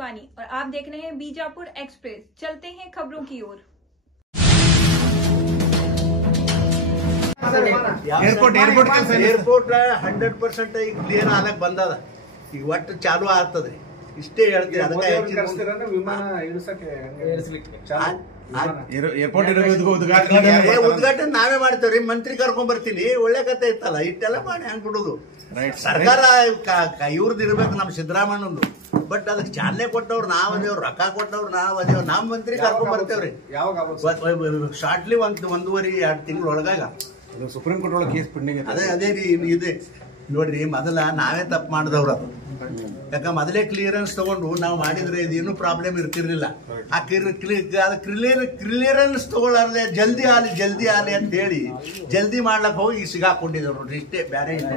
शिवानी और आप देख रहे हैं बीजापुर एक्सप्रेस। चलते हैं खबरों की ओर। ಏರ್ಪೋರ್ಟ್ 100% ಈಗ ಕ್ಲಿಯರ್ ಆಗಕ್ ಬಂದದ, ಈಗ ಒಟ್ಟು ಚಾಲು ಆಗ್ತದೆ ಇಷ್ಟೇ ಹೇಳ್ತೀವಿ. ಉದ್ಘಾಟನೆ ನಾವೇ ಮಾಡ್ತೇವ್ರಿ, ಮಂತ್ರಿ ಕರ್ಕೊಂಡ್ ಬರ್ತೀನಿ. ಒಳ್ಳೆ ಕತೆ ಇತ್ತಲ್ಲ, ಇಟ್ಟೆಲ್ಲ ಮಾಡಿ ಹಂಗ್ ಬಿಡುದು. ಸರ್ಕಾರ ಇವ್ರದ್ದು ಇರ್ಬೇಕು, ನಮ್ ಸಿದ್ದರಾಮಣ್ಣಂದು. ಬಟ್ ಅದಕ್ಕೆ ಚಾಲನೆ ಕೊಟ್ಟವ್ರು ನಾವ್ ಅದೇವ್ರು, ರೊಕ್ಕ ಕೊಟ್ಟವ್ರು ನಾವ್ ಅದೇವ್. ನಮ್ ಮಂತ್ರಿ ಕರ್ಕೊಂಡ್ ಬರ್ತೇವ್ರಿ ಶಾರ್ಟ್ಲಿ 1.5-2 ತಿಂಗಳ ಒಳಗಾಗ ಸುಪ್ರೀಂ ಕೋರ್ಟ್ ಒಳಗೆ ಕೇಸ್ ಪೆಂಡಿಂಗ್. ಅದೇ ರೀ ಇದೆ ನೋಡ್ರಿ. ಮೊದಲ ನಾವೇ ತಪ್ಪು ಮಾಡಿದವ್ರು ಅದು. ಯಾಕ ಮೊದಲೇ ಕ್ಲಿಯರೆನ್ಸ್ ತಗೊಂಡು ನಾವು ಮಾಡಿದ್ರೆ ಇದೇನು ಪ್ರಾಬ್ಲಮ್ ಇರ್ತಿರ್ಲಿಲ್ಲ. ಆ ಕ್ಲಿಯರೆನ್ಸ್ ತಗೊಳ್ಳಾರ್ದೆ ಜಲ್ದಿ ಆಲಿ ಅಂತ ಹೇಳಿ ಜಲ್ದಿ ಮಾಡ್ಲಕ್ ಹೋಗಿ ಸಿಗಾಕೊಂಡಿದ್ದೇವ್ ನೋಡ್ರಿ. ಇಷ್ಟೇ, ಬೇರೆ ಇಲ್ಲ.